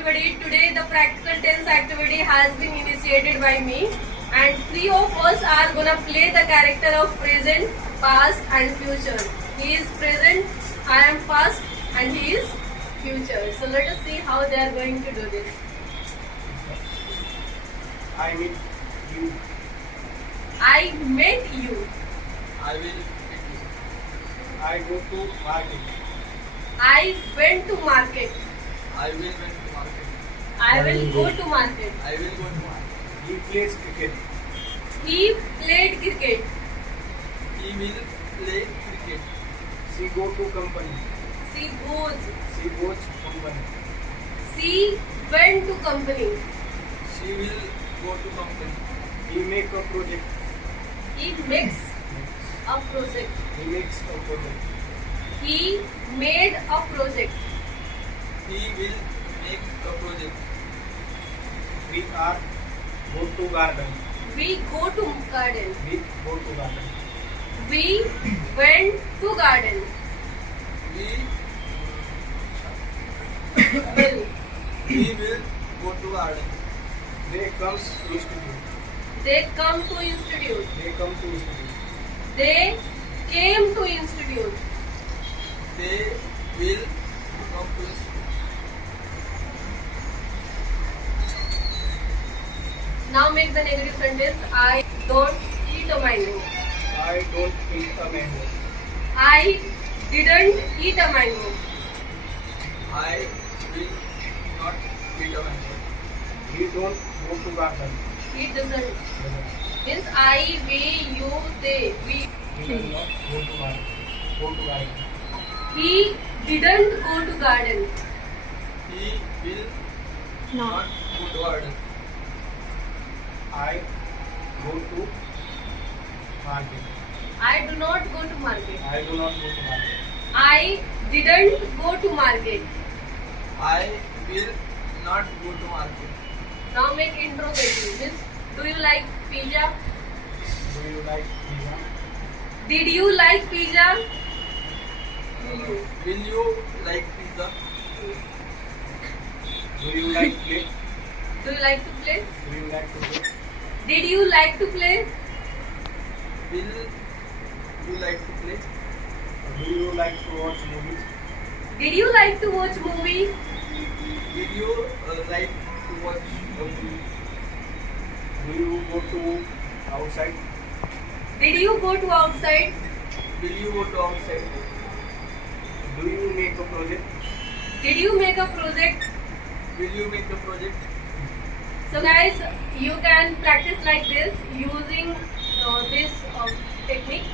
everybody. Today the practical tense activity has been initiated by me, and three of us are gonna play the character of present, past and future. He is present, I am past, and he is future. So let us see how they are going to do this. I meet you. I met you. I will meet you. I go to market. I went to market. I will went to market. I will go to market. I will go to market. He plays cricket. He played cricket. He will play cricket. She go to company. She goes. She goes company. She went to company. She will go to company. He make a project. He makes a project. He makes a project. He made a project. He will make a project. We are go to garden. We go to garden. We go to garden. We went to garden. We Well, we will go to garden. They comes institute. they come to institute. They come to institute. They came to institute. They will come to institute. Now make the negative sentence. I don't eat a mango. I don't eat a mango. I didn't eat a mango. I will not eat a mango. We don't go to garden. He doesn't. Means I, we, you, they. We. He does not go to garden. Go to garden. He didn't go to garden. He will not go to garden. I go to market. I do not go to market. I do not go to market. I didn't go to market. I will not go to market. Now make interrogative. Means, do you like pizza? Do you like pizza? Did you like pizza? Will you like pizza? Do you like play? Do you like to play? Do you like to play? Did you like to play? Will you like to play? Do you like to watch movies? Did you like to watch movie? Will you like to watch a movie? Do you go to outside? Did you go to outside? Will you go to outside? Do you make a project? Did you make a project? Will you make a project? So guys, you can practice like this using this technique,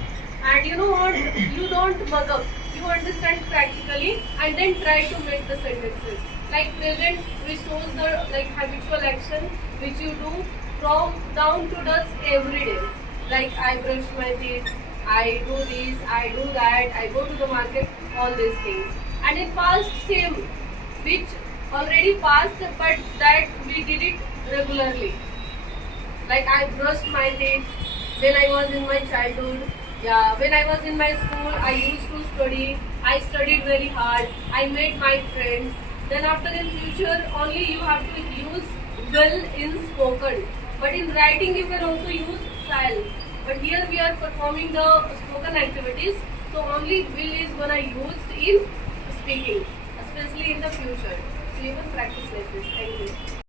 and you know what, you don't bug up, you understand practically and then try to make the sentences. Like present, which shows the habitual action which you do from down to dusk every day. Like I brush my teeth, I do this, I do that, I go to the market, all these things. And in past, same, which already passed, but that we did it regularly. Like I brushed my teeth when I was in my childhood. Yeah, when I was in my school, I used to study. I studied very hard. I made my friends. Then after in future, only you have to use will in spoken. But in writing, you can also use shall. But here we are performing the spoken activities, so only will is gonna used in speaking, especially in the future. So you can practice like this. Thank you.